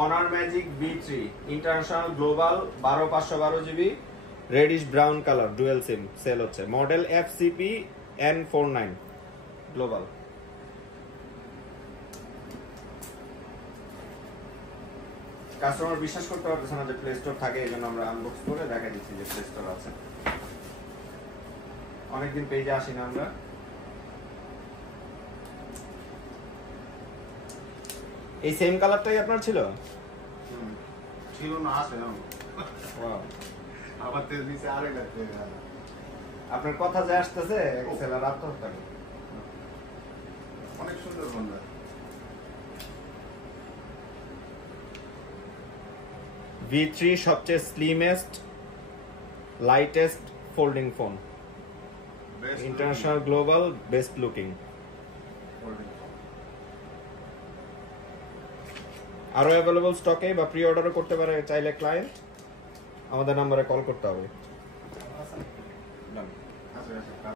Honor Magic V3 International Global 12512 GB reddish brown color dual sim sale হচ্ছে model FCP N49 global. Customer বিশ্বাস করতে পারতেছে না যে প্লে স্টোর থাকে, এই জন্য আমরা আনবক্স করে দেখাই দিচ্ছি যে প্লে স্টোর আছে। অনেকদিন পেজে আসি না আমরা। এই সেম কালারটাই আপনার ছিল? ছিল না, আছে না। ওয়াও, আবার তেল দিছে আরেকটা তেল। আপনার কথা যে আসতেছে সেলার আত্মহত্যা করে। অনেক সুন্দর বন্ধু। V3 সবচেয়ে slimmest lightest folding phone, international global best looking. আরো অ্যাভেলেবল স্টকে বা প্রি অর্ডারও করতে পারে চাইলে ক্লায়েন্ট, আমাদের নম্বরে কল করতে হবে।